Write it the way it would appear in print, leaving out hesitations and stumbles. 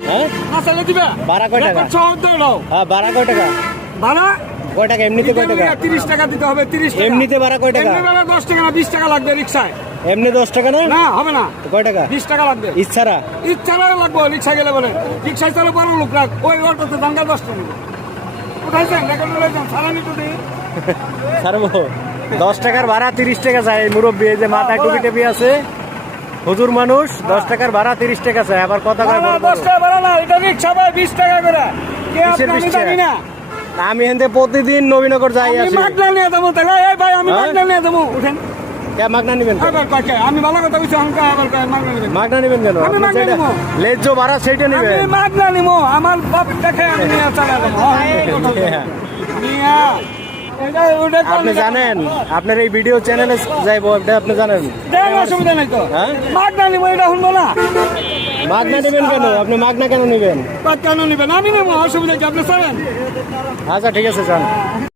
হ্যাঁ না চাইলে দিবে ভাড়া কয় টাকা? হ্যাঁ ভাড়া কয় টাকা? ভাড়া কয় টাকা এমনিতে কয় টাকা? 30 টাকা দিতে হবে, 30 টাকা। এমনিতে ভাড়া কয় টাকা? এমনি ভাড়া 10 টাকা না 20 টাকা লাগবে রিক্সায়। এমনি 10 টাকা না? না হবে না, তো কয় টাকা? 20 টাকা লাগবে। ইচ্ছারা ইচ্ছারা লাগবে রিক্সা গেলে বলে। রিক্সায় চলে বড় লোক রাখ, ওই অটোতে দাঙ্গা 10 টাকা নেবে। উঠাইছেন রেকর্ড লইছেন সালামি তো দিই। ছাড়বো 10 টাকার ভাড়া 30 টাকা চাই মুরব্বী, এই যে মাথায় টুপি টেপি আছে হুজুর মানুষ, 10 টাকার ভাড়া 30 টাকা চাই, আবার কথা কয় বড় 10 টাকা ভাড়া না, এটা রিক্সা ভাই 20 টাকা করে। কে কিসের আপনি 20 টাকা? জানি না। আমি এনতে প্রতিদিন নবীনগর যাই আমি আসি। মাগনা নিয়ে দেবো তাহলে, এই ভাই আমি হ্যাঁ? মাগনা নিয়ে দেবো, উঠেন। কে মাগনা নিবেন? আবার কয় কে? আমি ভালো কথা বলছি, আমি আবার কয় মাগনা নেবেন। মাগনা নিবেন কেন? আমি আপনি মাগনা যেটা নিবো। লেজ্জ ভাড়া সেইটা নিবেন। আমি মাগনা নিবো, আমার বাপ দেখে আমি নিয়ে চলে যাবো। নিয়া এটা ওটা আপনি জানেন আপনার এই ভিডিও চ্যানেলে যাইবো, এটা আপনি জানেন? দেন, অসুবিধা নাই তো। হ্যাঁ? মাগনা নিবো, এটা শুনবো না। মাগনা নিবেন কেন? আপনি মাগনা কেন নিবেন? কেন নিবেন? আমি নেবো, অসুবিধা কি? আপনি চলেন। আচ্ছা ঠিক আছে যান।